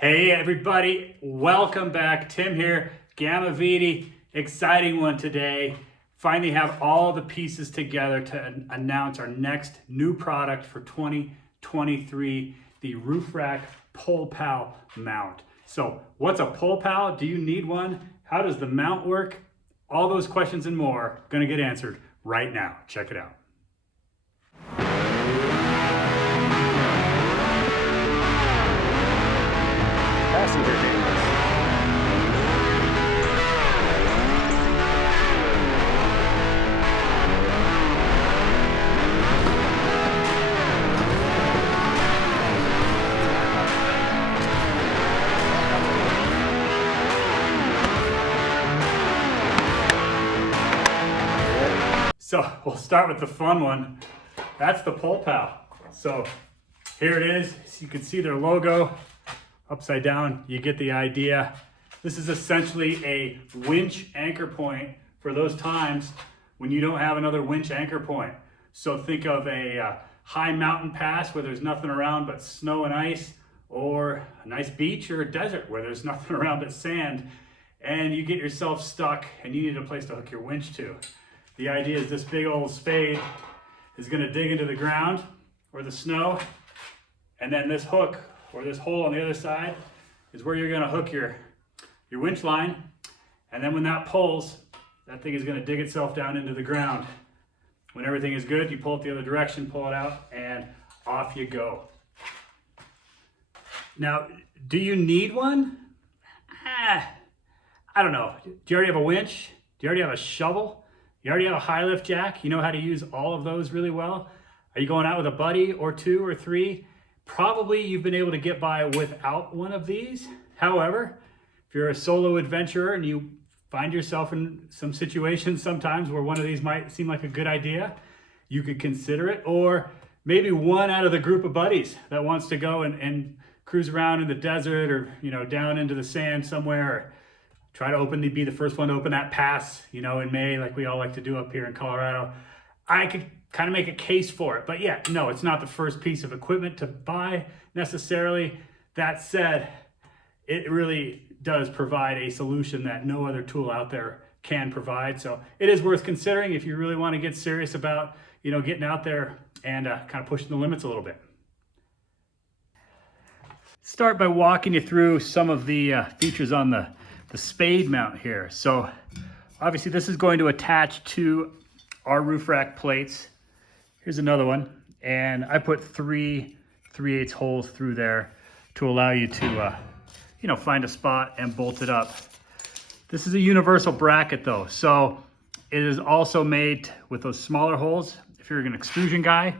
Hey everybody, welcome back. Tim here, Gamiviti. Exciting one today. Finally have all the pieces together to announce our next new product for 2023, the Roof Rack Pull Pall mount. So what's a pull pall? Do you need one? How does the mount work? All those questions and more gonna get answered right now. Check it out. Passenger days. So we'll start with the fun one. That's the pull pall. So here it is. So you can see their logo upside down. You get the idea. This is essentially a winch anchor point for those times when you don't have another winch anchor point. So think of a high mountain pass where there's nothing around but snow and ice, or a nice beach or a desert where there's nothing around but sand, and you get yourself stuck and you need a place to hook your winch to. The idea is this big old spade is going to dig into the ground or the snow, and then this hook or this hole on the other side is where you're going to hook your winch line. And then when that pulls, that thing is going to dig itself down into the ground. When everything is good, you pull it the other direction, pull it out, and off you go. Now, do you need one? I don't know. Do you already have a winch? Do you already have a shovel? You already have a high lift jack? You know how to use all of those really well? Are you going out with a buddy or two or three? Probably you've been able to get by without one of these. However, if you're a solo adventurer and you find yourself in some situations sometimes where one of these might seem like a good idea, you could consider it. Or maybe one out of the group of buddies that wants to go and cruise around in the desert, or down into the sand somewhere, or try to be the first one to open that pass, in May, like we all like to do up here in Colorado. I could kind of make a case for it. But yeah, no, it's not the first piece of equipment to buy necessarily. That said, it really does provide a solution that no other tool out there can provide. So it is worth considering if you really want to get serious about, getting out there and kind of pushing the limits a little bit. Start by walking you through some of the features on the spade mount here. So obviously this is going to attach to our roof rack plates. Here's another one, and I put 3/8 holes through there to allow you to find a spot and bolt it up. This is a universal bracket though, so it is also made with those smaller holes. If you're an extrusion guy,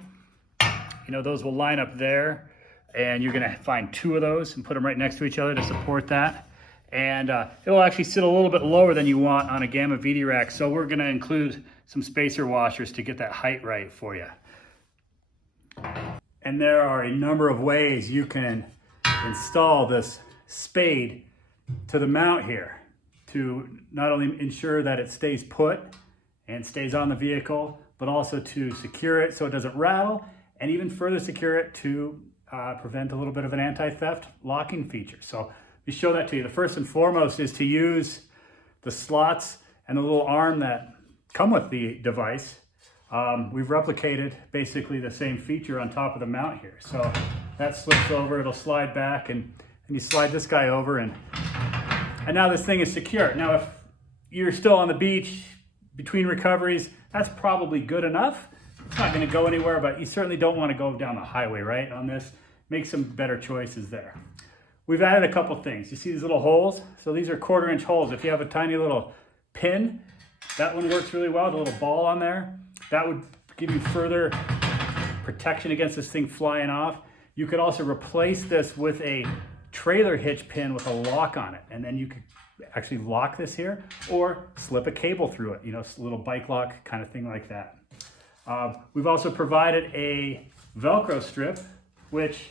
those will line up there, and you're gonna find 2 of those and put them right next to each other to support that. And it'll actually sit a little bit lower than you want on a Gamiviti rack. So we're gonna include some spacer washers to get that height right for you. And there are a number of ways you can install this spade to the mount here to not only ensure that it stays put and stays on the vehicle, but also to secure it so it doesn't rattle, and even further secure it to prevent a little bit of an anti-theft locking feature. So we show that to you. The first and foremost is to use the slots and the little arm that come with the device. We've replicated basically the same feature on top of the mount here. So that slips over, it'll slide back, and you slide this guy over, and now this thing is secure. Now, if you're still on the beach between recoveries, that's probably good enough. It's not gonna go anywhere, but you certainly don't wanna go down the highway, right, on this. Make some better choices there. We've added a couple things. You see these little holes? So these are 1/4-inch holes. If you have a tiny little pin, that one works really well, the little ball on there. That would give you further protection against this thing flying off. You could also replace this with a trailer hitch pin with a lock on it, and then you could actually lock this here or slip a cable through it, a little bike lock kind of thing like that. We've also provided a Velcro strip, which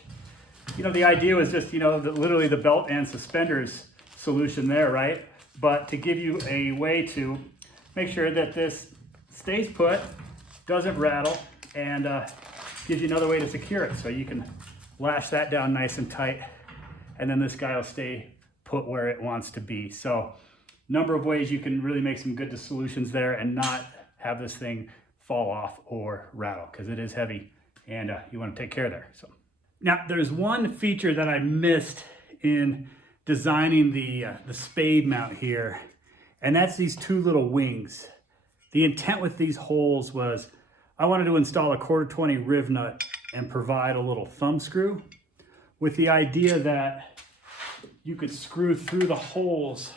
the idea was just, literally the belt and suspenders solution there, right? But to give you a way to make sure that this stays put, doesn't rattle, and gives you another way to secure it. So you can lash that down nice and tight. and then this guy will stay put where it wants to be. So number of ways you can really make some good solutions there and not have this thing fall off or rattle, because it is heavy and you want to take care there. So now there's one feature that I missed in designing the spade mount here, and that's these two little wings. The intent with these holes was I wanted to install a 1/4-20 riv nut and provide a little thumb screw with the idea that you could screw through the holes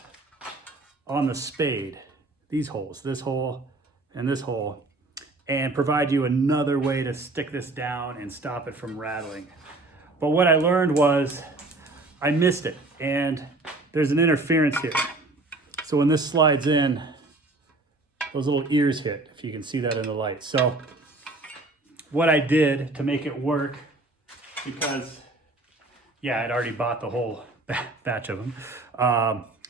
on the spade, these holes, this hole and this hole, and provide you another way to stick this down and stop it from rattling. But what I learned was I missed it, and there's an interference here. So when this slides in, those little ears hit, if you can see that in the light. So what I did to make it work, because yeah, I'd already bought the whole batch of them,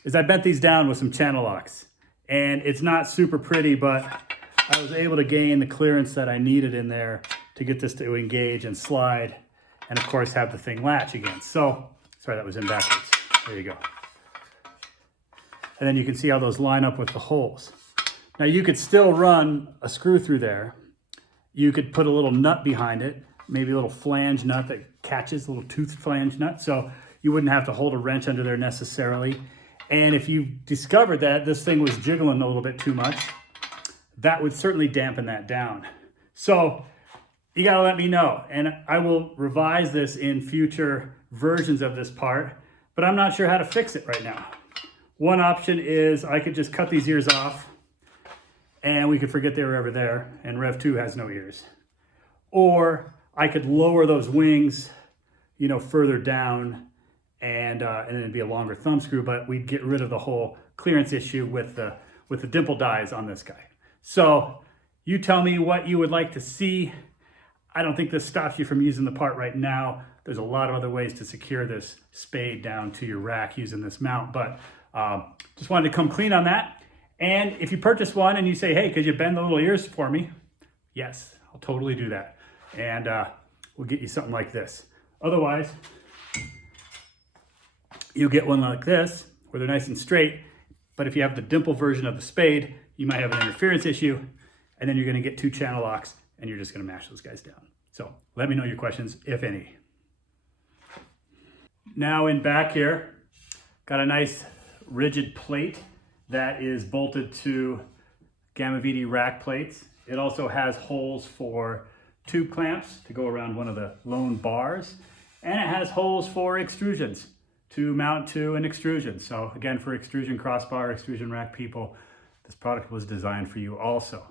is I bent these down with some channel locks. And it's not super pretty, but I was able to gain the clearance that I needed in there to get this to engage and slide, and of course have the thing latch again. So, sorry, that was in backwards. There you go. And then you can see how those line up with the holes. Now you could still run a screw through there. You could put a little nut behind it, maybe a little flange nut that catches, a little tooth flange nut, so you wouldn't have to hold a wrench under there necessarily. And if you discovered that this thing was jiggling a little bit too much, that would certainly dampen that down. So you gotta let me know, and I will revise this in future versions of this part, but I'm not sure how to fix it right now. One option is I could just cut these ears off and we could forget they were ever there, and Rev 2 has no ears. Or I could lower those wings, you know, further down, and then it'd be a longer thumb screw, but we'd get rid of the whole clearance issue with the dimple dies on this guy. So you tell me what you would like to see. I don't think this stops you from using the part right now. There's a lot of other ways to secure this spade down to your rack using this mount, but just wanted to come clean on that. And if you purchase one and you say, hey, could you bend the little ears for me? Yes, I'll totally do that. And we'll get you something like this. Otherwise, you'll get one like this, where they're nice and straight. But if you have the dimple version of the spade, you might have an interference issue, and then you're gonna get two channel locks, and you're just gonna mash those guys down. So let me know your questions, if any. Now in back here, got a nice rigid plate that is bolted to Gamiviti rack plates. It also has holes for tube clamps to go around one of the lone bars, and it has holes for extrusions to mount to an extrusion. So again, for extrusion crossbar, extrusion rack people, this product was designed for you also.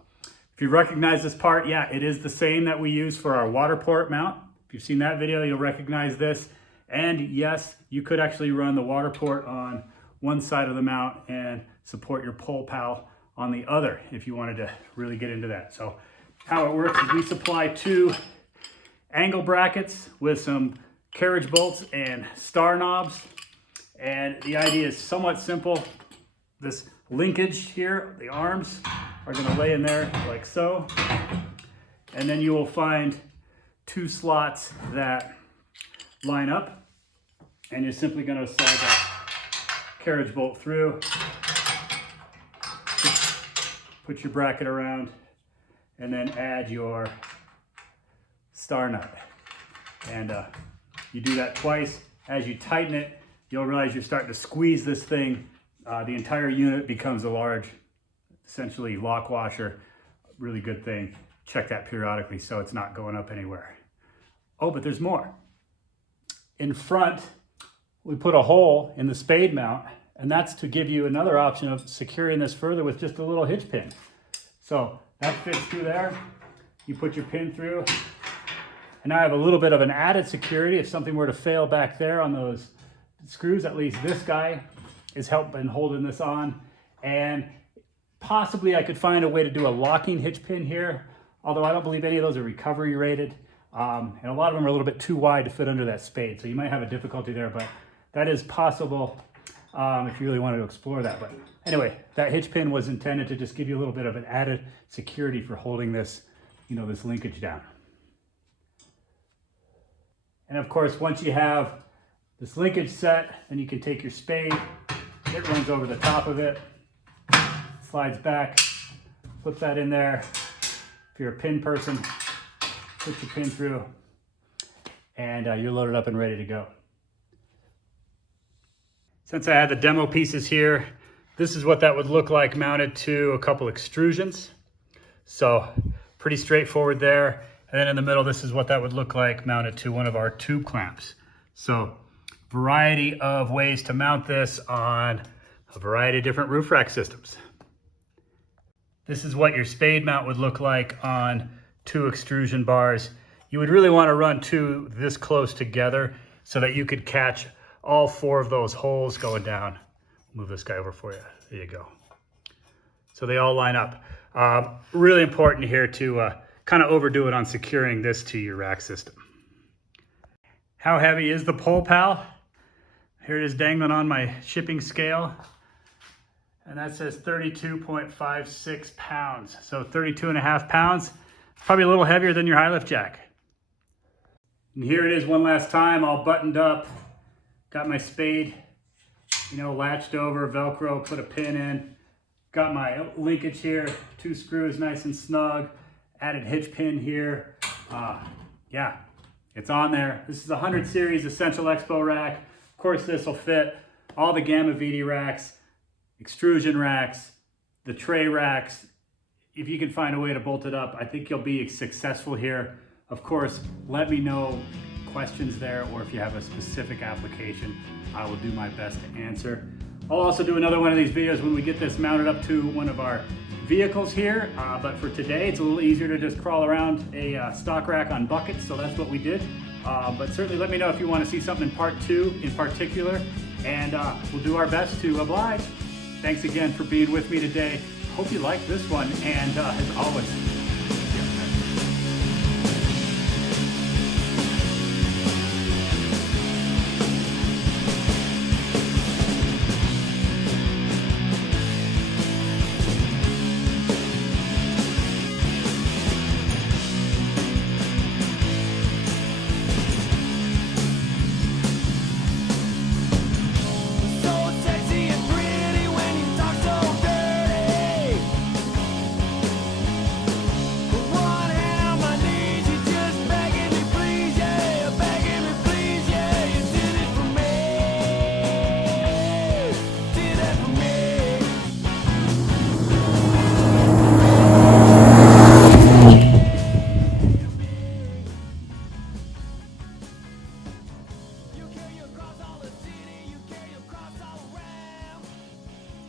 If you recognize this part, yeah, it is the same that we use for our water port mount. If you've seen that video, you'll recognize this. And yes, you could actually run the water port on one side of the mount and support your pull pal on the other if you wanted to really get into that. So how it works is we supply two angle brackets with some carriage bolts and star knobs. And the idea is somewhat simple. This linkage here, the arms, are gonna lay in there like so. And then you will find two slots that line up, and you're simply gonna slide that carriage bolt through, put your bracket around, and then add your star nut. And you do that twice. As you tighten it, you'll realize you're starting to squeeze this thing. The entire unit becomes a large, essentially lock washer. Really good thing. Check that periodically so it's not going up anywhere. Oh, but there's more. In front, we put a hole in the spade mount, and that's to give you another option of securing this further with just a little hitch pin. So that fits through there. You put your pin through, and now I have a little bit of an added security. If something were to fail back there on those screws, at least this guy is helping holding this on. And possibly I could find a way to do a locking hitch pin here, although I don't believe any of those are recovery rated. And a lot of them are a little bit too wide to fit under that spade. So you might have a difficulty there, but that is possible if you really wanted to explore that. But anyway, that hitch pin was intended to just give you a little bit of an added security for holding this, you know, this linkage down. And of course, once you have this linkage set, then you can take your spade, it runs over the top of it, slides back, flip that in there. If you're a pin person, put your pin through, and you're loaded up and ready to go. Since I had the demo pieces here, this is what that would look like mounted to a couple extrusions. So pretty straightforward there. And then in the middle, this is what that would look like mounted to one of our tube clamps. So variety of ways to mount this on a variety of different roof rack systems. This is what your spade mount would look like on 2 extrusion bars. You would really want to run 2 this close together so that you could catch all 4 of those holes going down. Move this guy over for you. There you go. So they all line up. Really important here to kind of overdo it on securing this to your rack system. How heavy is the Pull Pall? Here it is dangling on my shipping scale. And that says 32.56 pounds. So 32.5 pounds. Probably a little heavier than your high lift jack. And here it is one last time, all buttoned up. Got my spade, latched over, Velcro, put a pin in. Got my linkage here, 2 screws nice and snug. Added hitch pin here. Yeah, it's on there. This is a 100 series Essential Expo rack. Of course, this will fit all the Gamiviti racks, extrusion racks, the tray racks. If you can find a way to bolt it up, I think you'll be successful here. Of course, let me know questions there, or if you have a specific application, I will do my best to answer. I'll also do another one of these videos when we get this mounted up to one of our vehicles here, but for today it's a little easier to just crawl around a stock rack on buckets, so that's what we did. But certainly let me know if you want to see something in part 2 in particular, and we'll do our best to oblige. Thanks again for being with me today. Hope you liked this one, and as always,